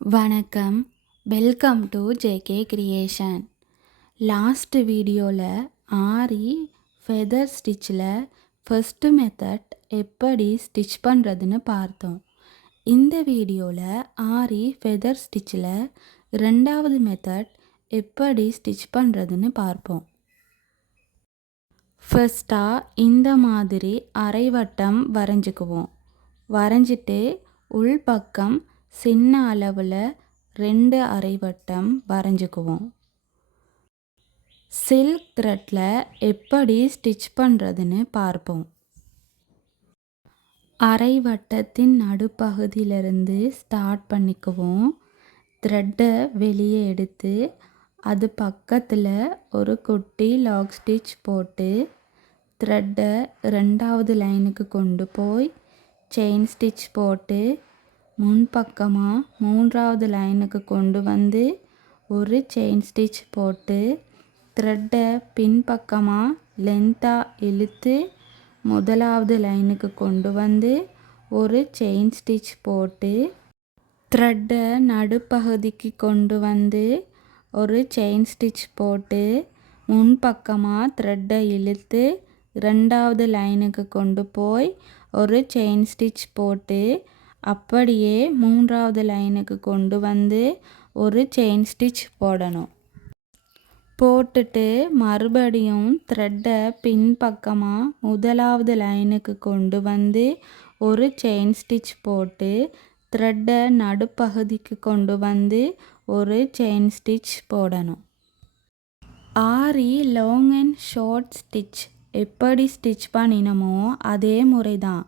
வணக்கம். Welcome to JK creation. Last வீடியோவில் ஆரி feather ஸ்டிச்சில் first method எப்படி ஸ்டிச் பண்ணுறதுன்னு பார்த்தோம். இந்த வீடியோவில் ஆரி ஃபெதர் ஸ்டிச்சில் ரெண்டாவது மெத்தட் எப்படி ஸ்டிச் பண்ணுறதுன்னு பார்ப்போம். ஃபஸ்ட்டாக இந்த மாதிரி அரைவட்டம் வரைஞ்சிக்குவோம். வரைஞ்சிட்டு உள்பக்கம் சின்ன அளவில் 2 அரைவட்டம் வரைஞ்சிக்குவோம். சில்க் த்ரெட்டில் எப்படி ஸ்டிச் பண்ணுறதுன்னு பார்ப்போம். அரைவட்டத்தின் நடுப்பகுதியிலிருந்து ஸ்டார்ட் பண்ணிக்குவோம். த்ரெட்டை வெளியே எடுத்து அது பக்கத்தில் ஒரு குட்டி லாக் ஸ்டிச் போட்டு த்ரெட்டை 2வது லைனுக்கு கொண்டு போய் செயின் ஸ்டிச் போட்டு முன்பக்கமாக 3வது லைனுக்கு கொண்டு வந்து ஒரு செயின் ஸ்டிச் போட்டு த்ரெட்டை பின்பக்கமாக லென்த்தாக இழுத்து 1வது லைனுக்கு கொண்டு வந்து ஒரு செயின் ஸ்டிச் போட்டு த்ரெட்டை நடுப்பகுதிக்கு கொண்டு வந்து ஒரு செயின் ஸ்டிச் போட்டு முன்பக்கமாக த்ரெட்டை இழுத்து 2வது லைனுக்கு கொண்டு போய் ஒரு செயின் ஸ்டிச் போட்டு அப்படியே 3வது லைனுக்கு கொண்டு வந்து ஒரு செயின் ஸ்டிச் போடணும். போட்டுட்டு மறுபடியும் த்ரெட்டை பின்பக்கமாக 1வது லைனுக்கு கொண்டு வந்து ஒரு செயின் ஸ்டிச் போட்டு த்ரெட்டை நடுப்பகுதிக்கு கொண்டு வந்து ஒரு செயின் ஸ்டிச் போடணும். ஆரி லாங் அண்ட் ஷார்ட் ஸ்டிச் எப்படி ஸ்டிச் பண்ணினமோ அதே முறை தான்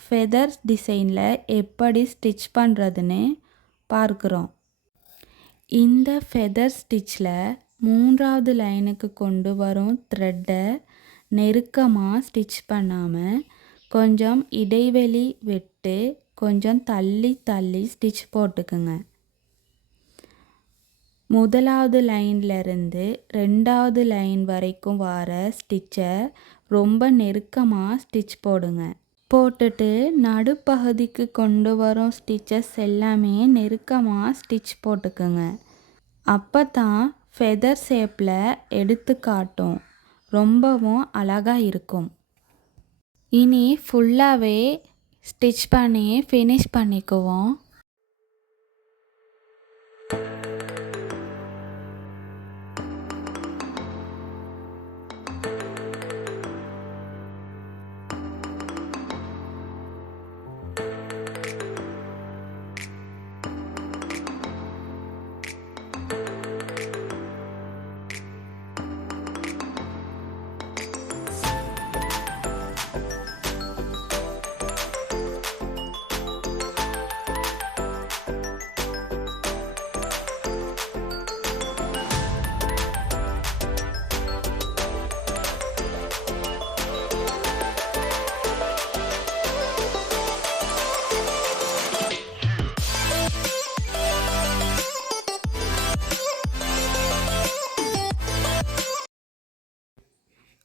ஃபெதர் டிசைனில் எப்படி ஸ்டிச் பண்ணுறதுன்னு பார்க்குறோம். இந்த ஃபெதர் ஸ்டிச்சில் 3வது லைனுக்கு கொண்டு வரும் த்ரெட்டை நெருக்கமாக ஸ்டிச் பண்ணாமல் கொஞ்சம் இடைவெளி விட்டு கொஞ்சம் தள்ளி தள்ளி ஸ்டிச் போட்டுக்குங்க. 1வது லைன்லேருந்து 2வது லைன் வரைக்கும் வர ஸ்டிச்சை ரொம்ப நெருக்கமாக ஸ்டிச் போடுங்க. போட்டுட்டு நடுப்பகுதிக்கு கொண்டு வரும் ஸ்டிச்சஸ் எல்லாமே நெருக்கமாக ஸ்டிச் போட்டுக்குங்க. அப்போ தான் ஃபெதர் ஷேப்பில் எடுத்து காட்டும். ரொம்பவும் அழகாக இருக்கும். இனி ஃபுல்லாகவே ஸ்டிச் பண்ணி ஃபினிஷ் பண்ணிக்குவோம்.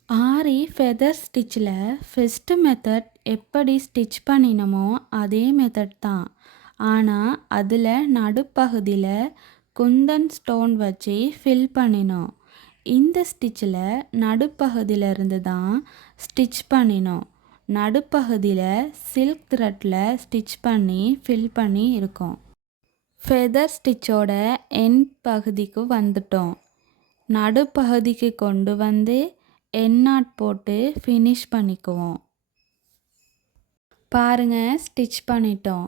ஆரி ஃபெதர் ஸ்டிச்சில் ஃபஸ்ட்டு மெத்தட் எப்படி ஸ்டிச் பண்ணினமோ அதே மெத்தட் தான். ஆனால் அதில் நடுப்பகுதியில் குந்தன் ஸ்டோன் வச்சு ஃபில் பண்ணினோம். இந்த ஸ்டிச்சில் நடுப்பகுதியிலிருந்து தான் ஸ்டிச் பண்ணினோம். நடுப்பகுதியில் சில்க் த்ரெட்டில் ஸ்டிச் பண்ணி ஃபில் பண்ணி இருக்கோம். ஃபெதர் ஸ்டிச்சோட எண்ட் பகுதிக்கு வந்துட்டோம். நடுப்பகுதிக்கு கொண்டு வந்து எண்ணாட் போட்டு ஃபினிஷ் பண்ணிக்குவோம். பாருங்கள், ஸ்டிச் பண்ணிட்டோம்.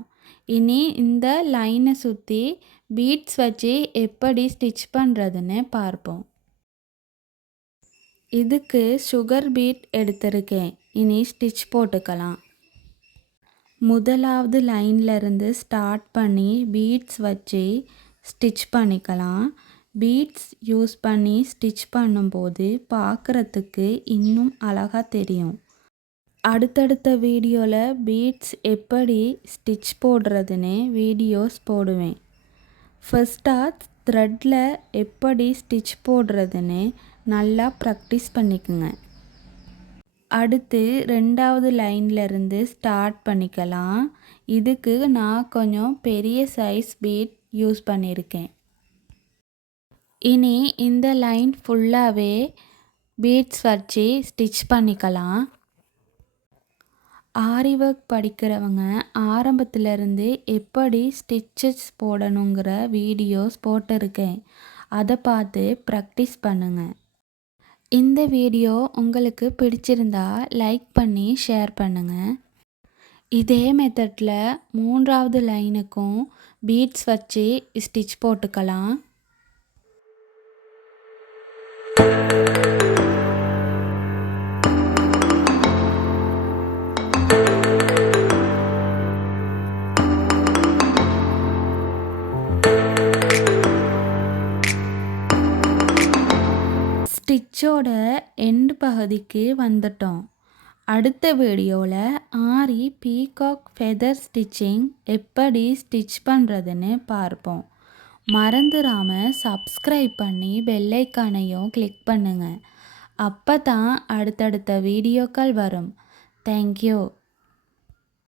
இனி இந்த லைனை சுற்றி பீட்ஸ் வச்சு எப்படி ஸ்டிச் பண்ணுறதுன்னு பார்ப்போம். இதுக்கு சுகர் பீட் எடுத்திருக்கேன். இனி ஸ்டிச் போட்டுக்கலாம். 1வது லைன்லேருந்து ஸ்டார்ட் பண்ணி பீட்ஸ் வச்சு ஸ்டிச் பண்ணிக்கலாம். பீட்ஸ் யூஸ் பண்ணி ஸ்டிச் பண்ணும்போது பார்க்குறதுக்கு இன்னும் அழகாக தெரியும். அடுத்தடுத்த வீடியோவில் பீட்ஸ் எப்படி ஸ்டிச் போடுறதுன்னு வீடியோஸ் போடுவேன். ஃபஸ்ட்டாக த்ரெட்டில் எப்படி ஸ்டிச் போடுறதுன்னு நல்லா ப்ராக்டிஸ் பண்ணிக்கோங்க. அடுத்து 2வது லைன்லேருந்து ஸ்டார்ட் பண்ணிக்கலாம். இதுக்கு நான் கொஞ்சம் பெரிய சைஸ் பீட் யூஸ் பண்ணியிருக்கேன். இனி இந்த லைன் ஃபுல்லாகவே பீட்ஸ் வச்சு ஸ்டிச் பண்ணிக்கலாம். ஆரி ஒர்க் படிக்கிறவங்க ஆரம்பத்திலேருந்து எப்படி ஸ்டிச்சஸ் போடணுங்கிற வீடியோஸ் போட்டிருக்கேன். அதை பார்த்து ப்ராக்டிஸ் பண்ணுங்கள். இந்த வீடியோ உங்களுக்கு பிடிச்சிருந்தா லைக் பண்ணி ஷேர் பண்ணுங்கள். இதே மெத்தடில் 3வது லைனுக்கும் பீட்ஸ் வச்சு ஸ்டிச் போட்டுக்கலாம். ஸ்டிச்சோட எண்டு பகுதிக்கு வந்துட்டோம். அடுத்த வீடியோவில் ஆரி பீகாக் ஃபெதர் ஸ்டிச்சிங் எப்படி ஸ்டிச் பண்ணுறதுன்னு பார்ப்போம். மறந்துடாமல் சப்ஸ்கிரைப் பண்ணி பெல் ஐக்கானையும் கிளிக் பண்ணுங்கள். அப்போ தான் அடுத்தடுத்த வீடியோக்கள் வரும். தேங்க்யூ.